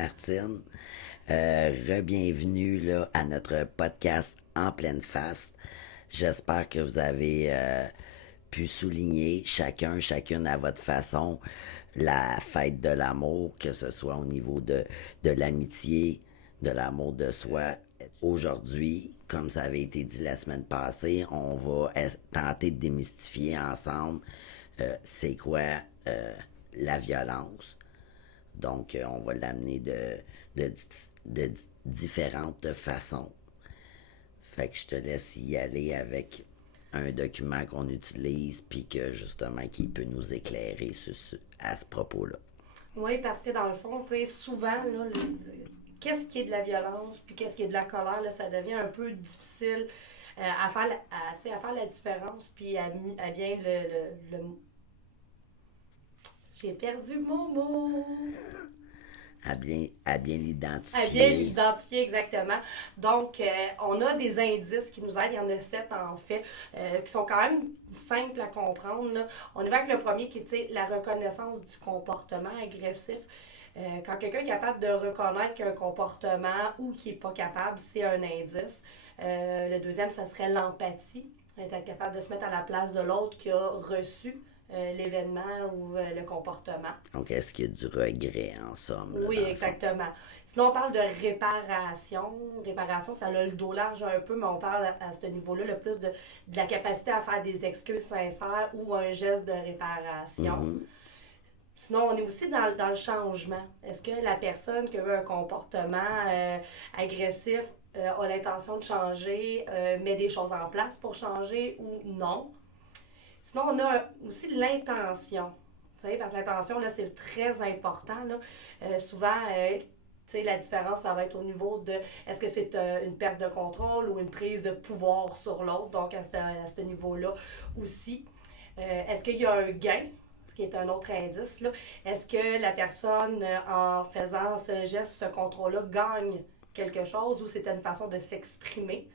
Martine. Re-bienvenue là, à notre podcast En pleine face. J'espère que vous avez pu souligner chacune à votre façon la fête de l'amour, que ce soit au niveau de l'amitié, de l'amour de soi. Aujourd'hui, comme ça avait été dit la semaine passée, on va tenter de démystifier ensemble c'est quoi la violence. Donc, on va l'amener de différentes façons. Fait que je te laisse y aller avec un document qu'on utilise, puis que justement, qui peut nous éclairer à ce propos-là. Oui, parce que dans le fond, tu sais, souvent, là, qu'est-ce qui est de la violence, puis qu'est-ce qui est de la colère, là, ça devient un peu difficile à faire la différence, puis à bien J'ai perdu mon mot. À bien À bien l'identifier. l'identifier exactement. Donc, on a des indices qui nous aident. Il y en a 7 en fait, qui sont quand même simples à comprendre. Là. On y va avec le premier qui est la reconnaissance du comportement agressif. Quand quelqu'un est capable de reconnaître qu'un comportement ou qui n'est pas capable, c'est un indice. Le deuxième, ça serait l'empathie. Être capable de se mettre à la place de l'autre qui a reçu l'événement ou le comportement. Donc, est-ce qu'il y a du regret, en somme? Là, Oui, exactement. Sinon, on parle de réparation. Réparation, ça a le dos large un peu, mais on parle à ce niveau-là le plus de la capacité à faire des excuses sincères ou un geste de réparation. Mm-hmm. Sinon, on est aussi dans le changement. Est-ce que la personne qui a eu un comportement agressif a l'intention de changer, met des choses en place pour changer ou non? Sinon, on a aussi l'intention. Vous savez, parce que l'intention, là, c'est très important. Là. Souvent, la différence, ça va être au niveau de est-ce que c'est une perte de contrôle ou une prise de pouvoir sur l'autre, donc à ce niveau-là aussi. Est-ce qu'il y a un gain, ce qui est un autre indice, là? Est-ce que la personne, en faisant ce geste, ce contrôle-là, gagne quelque chose ou c'est une façon de s'exprimer?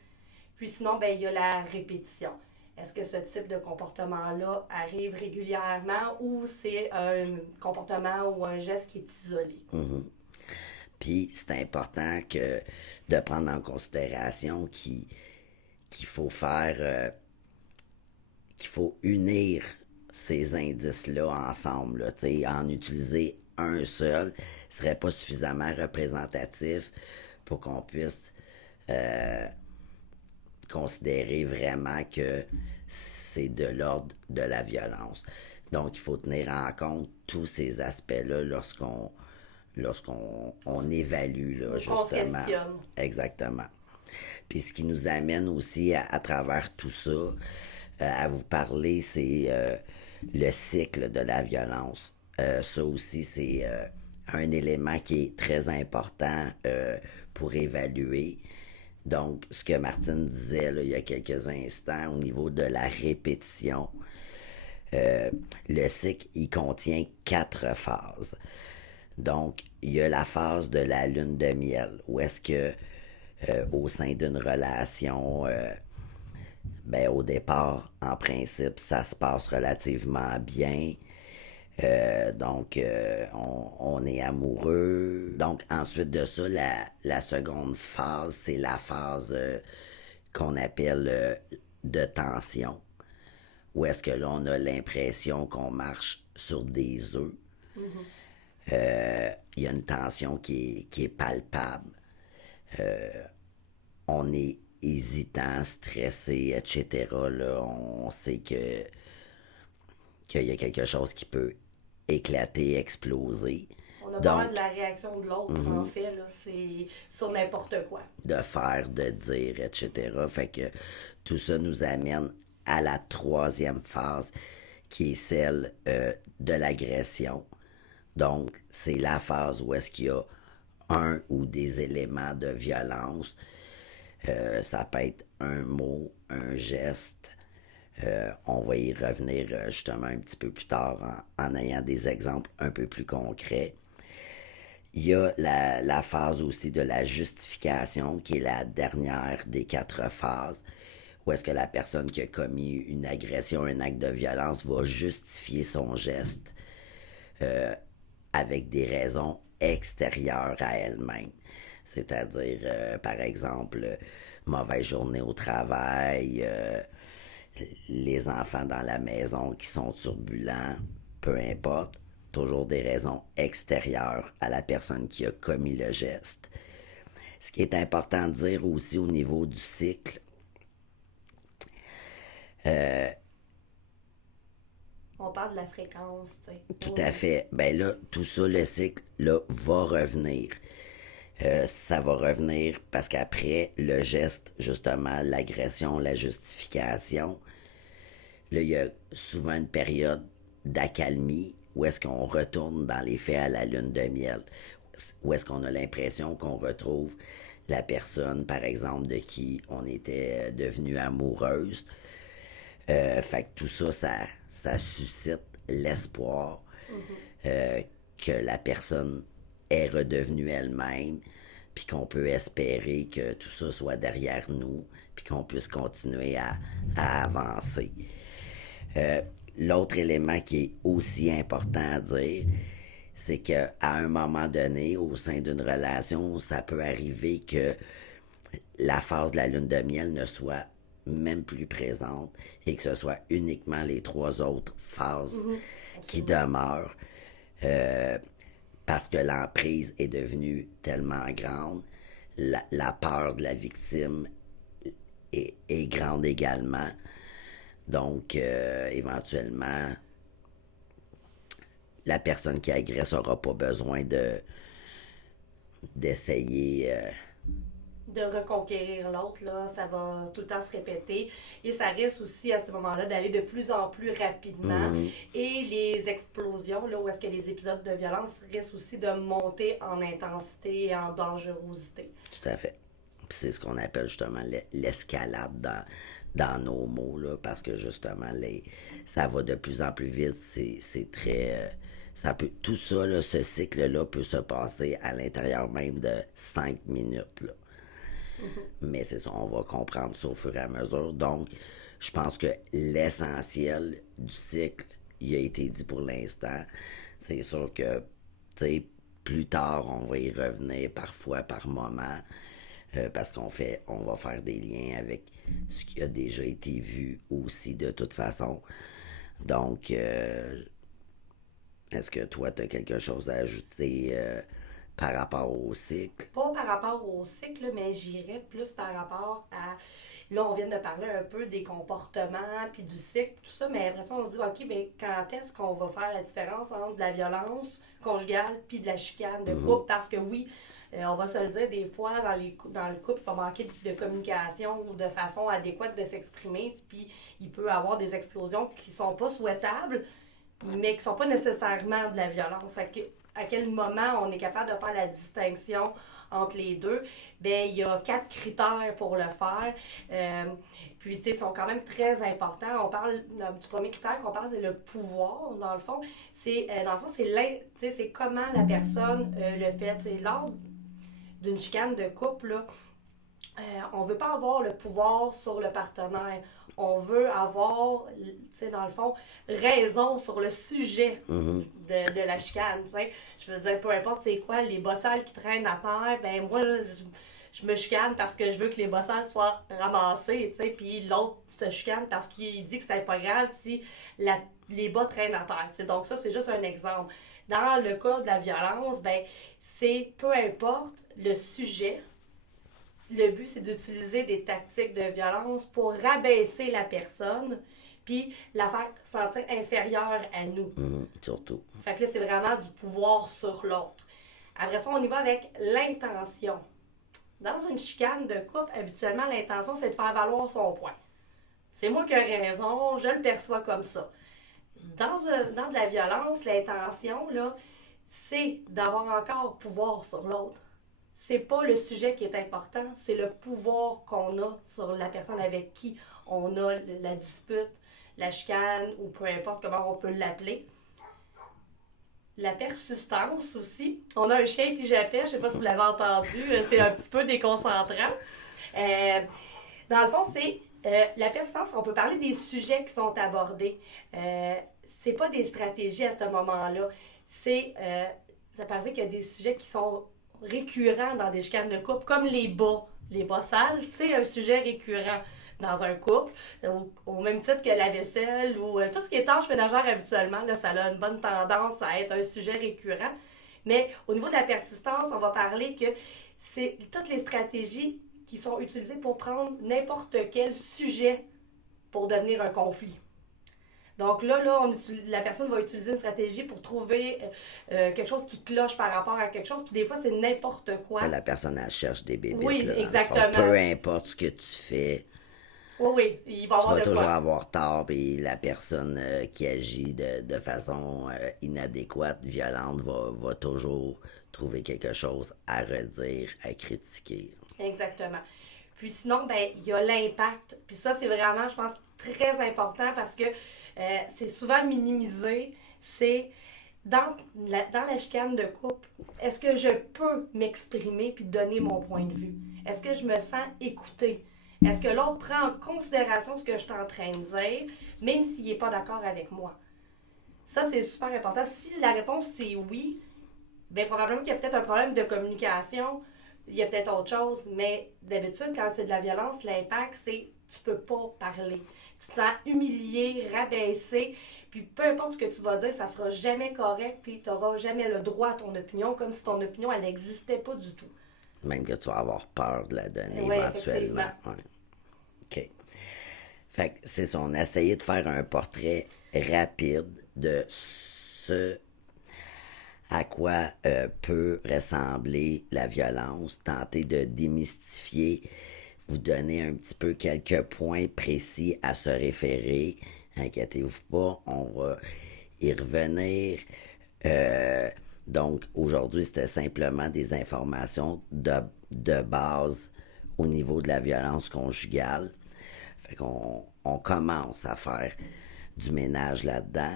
Puis sinon, ben, il y a la répétition. Est-ce que ce type de comportement-là arrive régulièrement ou c'est un comportement ou un geste qui est isolé? Mm-hmm. Puis c'est important de prendre en considération qu'il faut faire, qu'il faut unir ces indices-là ensemble. Là, en utiliser un seul ne serait pas suffisamment représentatif pour qu'on puisse considérer vraiment que c'est de l'ordre de la violence. Donc, il faut tenir en compte tous ces aspects-là lorsqu'on évalue, là, justement. On se questionne. Exactement. Puis ce qui nous amène aussi à travers tout ça, à vous parler, c'est le cycle de la violence. Ça aussi, c'est un élément qui est très important pour évaluer. Donc, ce que Martine disait là, il y a quelques instants au niveau de la répétition, le cycle, il contient 4 phases. Donc, il y a la phase de la lune de miel, où est-ce que au sein d'une relation, ben, au départ, en principe, ça se passe relativement bien. On est amoureux. Donc, ensuite de ça, la seconde phase, c'est la phase qu'on appelle de tension. Où est-ce que là, on a l'impression qu'on marche sur des œufs. Il y a une tension qui est palpable. On est hésitant, stressé, etc. Là, on sait qu'il y a quelque chose qui peut éclater, exploser. On a Donc, peur de la réaction de l'autre, en fait, là, c'est sur n'importe quoi. de faire, de dire, etc. Fait que tout ça nous amène à la troisième phase, qui est celle de l'agression. Donc, c'est la phase où est-ce qu'il y a un ou des éléments de violence. Ça peut être un mot, un geste. On va y revenir justement un petit peu plus tard en ayant des exemples un peu plus concrets. Il y a la phase aussi de la justification, qui est la dernière des 4 phases, où est-ce que la personne qui a commis une agression, un acte de violence va justifier son geste avec des raisons extérieure à elle-même. C'est-à-dire, par exemple, mauvaise journée au travail, les enfants dans la maison qui sont turbulents, peu importe, toujours des raisons extérieures à la personne qui a commis le geste. Ce qui est important de dire aussi au niveau du cycle, On parle de la fréquence, tu sais. tout à fait, ben là, tout ça, le cycle, là, va revenir. Ça va revenir parce qu'après le geste, justement, l'agression, la justification, là, il y a souvent une période d'accalmie où est-ce qu'on retourne dans les faits à la lune de miel, où est-ce qu'on a l'impression qu'on retrouve la personne, par exemple, de qui on était devenu amoureuse. Fait que tout ça, ça suscite l'espoir euh, que la personne est redevenue elle-même, puis qu'on peut espérer que tout ça soit derrière nous, puis qu'on puisse continuer à avancer. Euh, L'autre élément qui est aussi important à dire, c'est qu'à un moment donné, au sein d'une relation, ça peut arriver que la phase de la lune de miel ne soit même plus présente et que ce soit uniquement les trois autres phases qui demeurent parce que l'emprise est devenue tellement grande. La peur de la victime est grande également. Donc, éventuellement, la personne qui agresse n'aura pas besoin d'essayer. De reconquérir l'autre, là, ça va tout le temps se répéter. Et ça risque aussi à ce moment-là d'aller de plus en plus rapidement. Et les explosions, là, où est-ce que les épisodes de violence risquent aussi de monter en intensité et en dangerosité. Tout à fait. Puis c'est ce qu'on appelle justement l'escalade dans nos mots, là, parce que justement, ça va de plus en plus vite. C'est très. Ça peut, tout ça, là, ce cycle-là peut se passer à l'intérieur même de 5 minutes. Là. Mais c'est ça, on va comprendre ça au fur et à mesure. Donc, je pense que l'essentiel du cycle, il a été dit pour l'instant. C'est sûr que, tu sais, plus tard, on va y revenir parfois par moment. Parce on va faire des liens avec ce qui a déjà été vu aussi de toute façon. Donc, est-ce que toi, tu as quelque chose à ajouter par rapport au cycle? Pas par rapport au cycle, mais j'irais plus par rapport à. Là, on vient de parler un peu des comportements, puis du cycle, tout ça, mais après ça, on se dit, OK, mais quand est-ce qu'on va faire la différence entre de la violence conjugale puis de la chicane de couple? Parce que oui, on va se le dire, des fois, dans le couple, il va manquer de communication ou de façon adéquate de s'exprimer, puis il peut y avoir des explosions qui sont pas souhaitables, mais qui sont pas nécessairement de la violence. Fait que, à quel moment on est capable de faire la distinction entre les deux? Ben, il y a 4 critères pour le faire. Puis, tu sais, ils sont quand même très importants. On parle du premier critère qu'on parle, c'est le pouvoir, dans le fond. Dans le fond, c'est comment la personne le fait. T'sais, lors d'une chicane de couple, là, on veut pas avoir le pouvoir sur le partenaire. On veut avoir, tu sais, dans le fond, raison sur le sujet de la chicane, tu sais. Je veux dire, peu importe c'est quoi, les bossales qui traînent à terre, ben moi, là, je me chicane parce que je veux que les bossales soient ramassées, tu sais, puis l'autre se chicane parce qu'il dit que c'est pas grave si les bas traînent à terre, tu sais. Donc ça, c'est juste un exemple. Dans le cas de la violence, ben, c'est peu importe le sujet. Le but, c'est d'utiliser des tactiques de violence pour rabaisser la personne puis la faire sentir inférieure à nous. Surtout. Fait que là, c'est vraiment du pouvoir sur l'autre. Après ça, on y va avec l'intention. Dans une chicane de couple, habituellement, l'intention, c'est de faire valoir son point. C'est moi qui ai raison, je le perçois comme ça. Dans de la violence, l'intention, là, c'est d'avoir encore pouvoir sur l'autre. C'est pas le sujet qui est important, c'est le pouvoir qu'on a sur la personne avec qui on a la dispute, la chicane ou peu importe comment on peut l'appeler. La persistance aussi. On a un chien qui jappait, je sais pas si vous l'avez entendu, c'est un petit peu déconcentrant. Dans le fond, c'est la persistance, on peut parler des sujets qui sont abordés. C'est pas des stratégies à ce moment-là. ça peut arriver qu'il y a des sujets qui sont récurrents dans des chicanes de couple, comme les bas. Les bas sales, c'est un sujet récurrent dans un couple, au même titre que la vaisselle ou tout ce qui est tâches ménagères habituellement, là, ça a une bonne tendance à être un sujet récurrent. Mais au niveau de la persistance, on va parler que c'est toutes les stratégies qui sont utilisées pour prendre n'importe quel sujet pour devenir un conflit. Donc là la personne va utiliser une stratégie pour trouver quelque chose qui cloche par rapport à quelque chose, puis des fois, c'est n'importe quoi. La personne, elle cherche des bébites. Oui, là, exactement. Peu importe ce que tu fais, Oui, il va tu avoir vas de toujours quoi. avoir tort, et la personne qui agit de façon inadéquate, violente, va toujours trouver quelque chose à redire, à critiquer. Exactement. Puis sinon, ben, il y a l'impact. Puis ça, c'est vraiment, je pense, très important parce que c'est souvent minimisé. C'est dans la chicane de couple, est-ce que je peux m'exprimer puis donner mon point de vue? Est-ce que je me sens écoutée? Est-ce que l'autre prend en considération ce que je suis en train de dire, même s'il n'est pas d'accord avec moi? Ça, c'est super important. Si la réponse c'est oui, bien probablement qu'il y a peut-être un problème de communication, il y a peut-être autre chose, mais d'habitude, quand c'est de la violence, l'impact, c'est tu peux pas parler. Tu te sens humilié, rabaissé, puis peu importe ce que tu vas dire, ça sera jamais correct, puis tu n'auras jamais le droit à ton opinion, comme si ton opinion, elle n'existait pas du tout. Même que tu vas avoir peur de la donner Oui, éventuellement. effectivement. Ouais. OK. Fait que c'est ça, on a essayé de faire un portrait rapide de ce à quoi peut ressembler la violence, tenter de démystifier, vous donner un petit peu quelques points précis à se référer. Inquiétez-vous pas, on va y revenir. Donc aujourd'hui, c'était simplement des informations de base au niveau de la violence conjugale. Fait qu'on commence à faire du ménage là-dedans.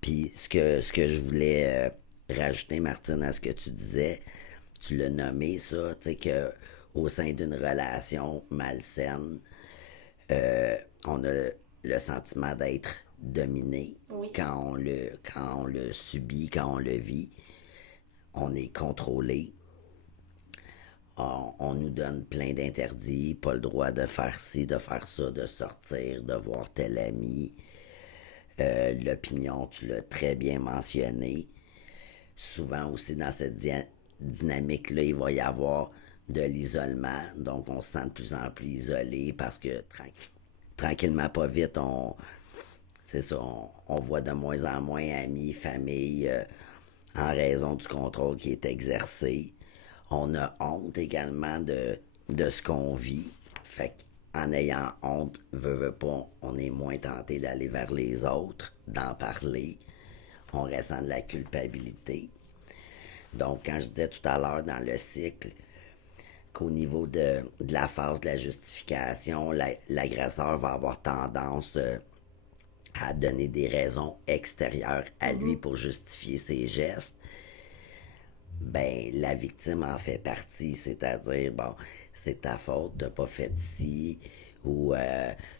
Puis ce que je voulais rajouter, Martine, à ce que tu disais, tu l'as nommé ça, tu sais, que au sein d'une relation malsaine, on a le sentiment d'être dominé Oui. quand on le subit, quand on le vit. On est contrôlé. On nous donne plein d'interdits, pas le droit de faire ci, de faire ça, de sortir, de voir tel ami. L'opinion, tu l'as très bien mentionné. Souvent aussi dans cette dynamique-là, il va y avoir de l'isolement. Donc on se sent de plus en plus isolé parce que tranquillement, pas vite, c'est ça, on voit de moins en moins amis, famille, en raison du contrôle qui est exercé. On a honte également de ce qu'on vit. Fait qu'en ayant honte, veut pas, on est moins tenté d'aller vers les autres, d'en parler. On ressent de la culpabilité. Donc, quand je disais tout à l'heure dans le cycle qu'au niveau de la phase de la justification, l'agresseur va avoir tendance à donner des raisons extérieures à lui pour justifier ses gestes, ben la victime en fait partie, c'est-à-dire, bon, c'est ta faute, t'as pas fait ci, ou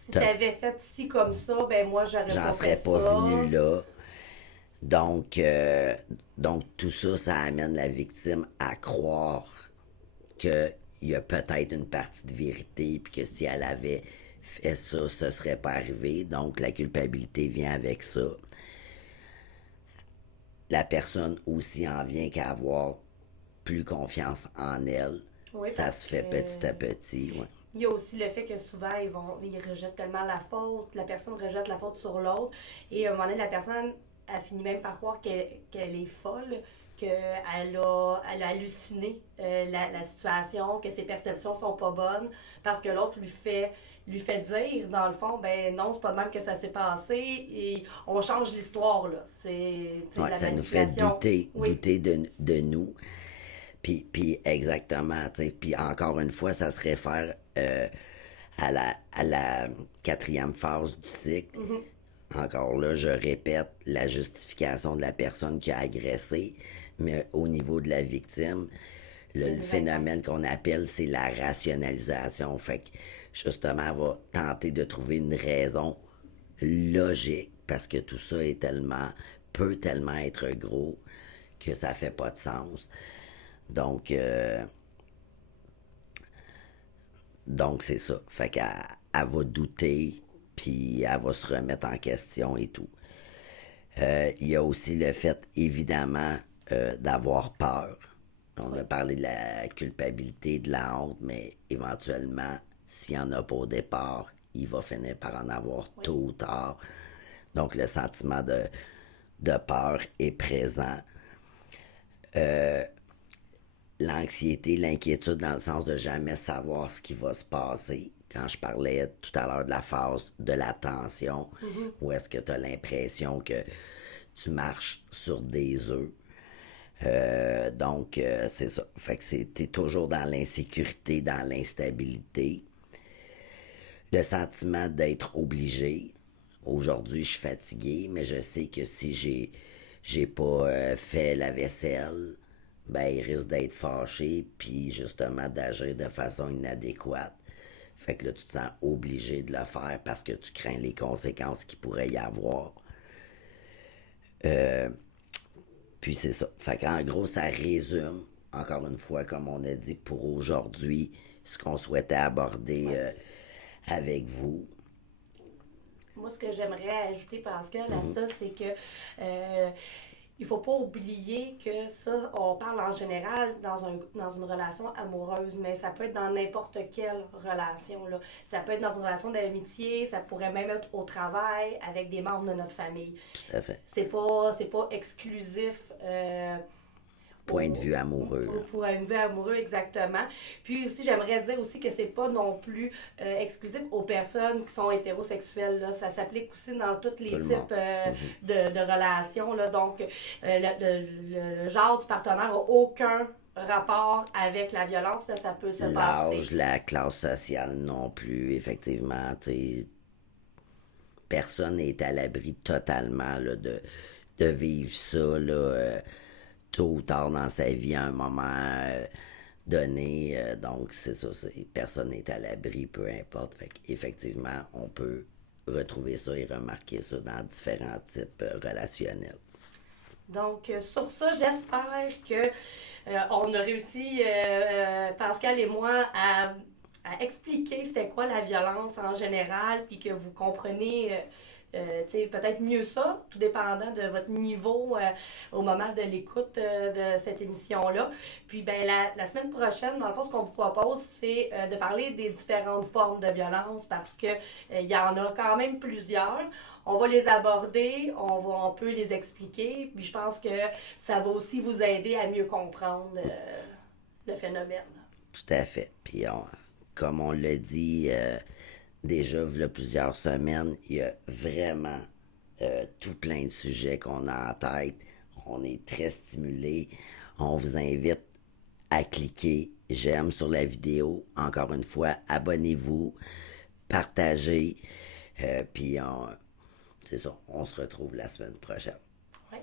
Si tu avais fait ci comme ça, ben moi, j'aurais j'en pas serais fait pas ça. venu là. Donc tout ça, ça amène la victime à croire qu'il y a peut-être une partie de vérité, puis que si elle avait fait ça, ce serait pas arrivé. Donc la culpabilité vient avec ça. La personne aussi en vient qu'à avoir plus confiance en elle. Oui, Ça parce se fait que petit à petit, ouais. il y a aussi le fait que souvent, ils rejettent tellement la faute, la personne rejette la faute sur l'autre, et à un moment donné, la personne, elle finit même par croire qu'elle est folle, qu'elle elle a halluciné la situation, que ses perceptions sont pas bonnes, parce que l'autre lui fait dire, dans le fond, ben non, c'est pas de même que ça s'est passé, et on change l'histoire, là. C'est Ouais, la ça nous fait manipulation. douter, Oui, douter de nous. Puis exactement, tu sais, puis encore une fois, ça se réfère à la quatrième phase du cycle. Encore là, je répète, la justification de la personne qui a agressé, mais au niveau de la victime, le phénomène qu'on appelle, c'est la rationalisation. Fait que, justement, elle va tenter de trouver une raison logique, parce que tout ça peut tellement être gros, que ça fait pas de sens. Donc, c'est ça. Fait qu'elle va douter, puis elle va se remettre en question et tout. Il y a aussi le fait, évidemment, d'avoir peur. On a parlé de la culpabilité, de la honte, mais éventuellement, s'il n'y en a pas au départ, il va finir par en avoir tôt ou tard. Donc, le sentiment de peur est présent. L'anxiété, l'inquiétude dans le sens de jamais savoir ce qui va se passer. Quand je parlais tout à l'heure de la phase de l'attention, où est-ce que tu as l'impression que tu marches sur des œufs. C'est ça. Fait que t'es toujours dans l'insécurité, dans l'instabilité. Le sentiment d'être obligé. Aujourd'hui, je suis fatigué, mais je sais que si j'ai pas fait la vaisselle, ben il risque d'être fâché, puis justement d'agir de façon inadéquate. Fait que là, tu te sens obligé de le faire parce que tu crains les conséquences qu'il pourrait y avoir. Puis c'est ça. Fait qu'en gros, ça résume, encore une fois, comme on a dit pour aujourd'hui, ce qu'on souhaitait aborder avec vous. Moi, ce que j'aimerais ajouter, Pascal, à ça, c'est que il faut pas oublier que ça, on parle en général dans une relation amoureuse, mais ça peut être dans n'importe quelle relation. Là. Ça peut être dans une relation d'amitié, ça pourrait même être au travail, avec des membres de notre famille. Tout à fait. C'est pas exclusif. Point de vue amoureux. Point de vue amoureux, exactement. Puis aussi, j'aimerais dire aussi que c'est pas non plus exclusif aux personnes qui sont hétérosexuelles. Là. Ça s'applique aussi dans tous les types de relations. Là. Donc, le genre du partenaire n'a aucun rapport avec la violence. Ça peut se passer. L'âge, la classe sociale non plus, effectivement. Personne n'est à l'abri totalement là, de vivre ça. Là, tôt ou tard dans sa vie à un moment donné. Donc, c'est ça. Personne n'est à l'abri, peu importe. Fait qu'effectivement, on peut retrouver ça et remarquer ça dans différents types relationnels. Donc, sur ça, j'espère que on a réussi, Pascal et moi, à expliquer c'était quoi la violence en général, puis que vous comprenez peut-être mieux ça, tout dépendant de votre niveau au moment de l'écoute de cette émission-là. Puis ben la semaine prochaine, dans le fond, ce qu'on vous propose, c'est de parler des différentes formes de violence parce que il y en a quand même plusieurs. On va les aborder, on peut les expliquer, puis je pense que ça va aussi vous aider à mieux comprendre le phénomène. Tout à fait. Puis, comme on l'a dit déjà il y a plusieurs semaines, il y a vraiment tout plein de sujets qu'on a en tête. On est très stimulé. On vous invite à cliquer j'aime sur la vidéo. Encore une fois, abonnez-vous, partagez. Puis, c'est ça, on se retrouve la semaine prochaine. Oui.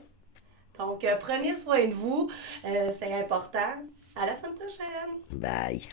Donc, prenez soin de vous. C'est important. À la semaine prochaine. Bye.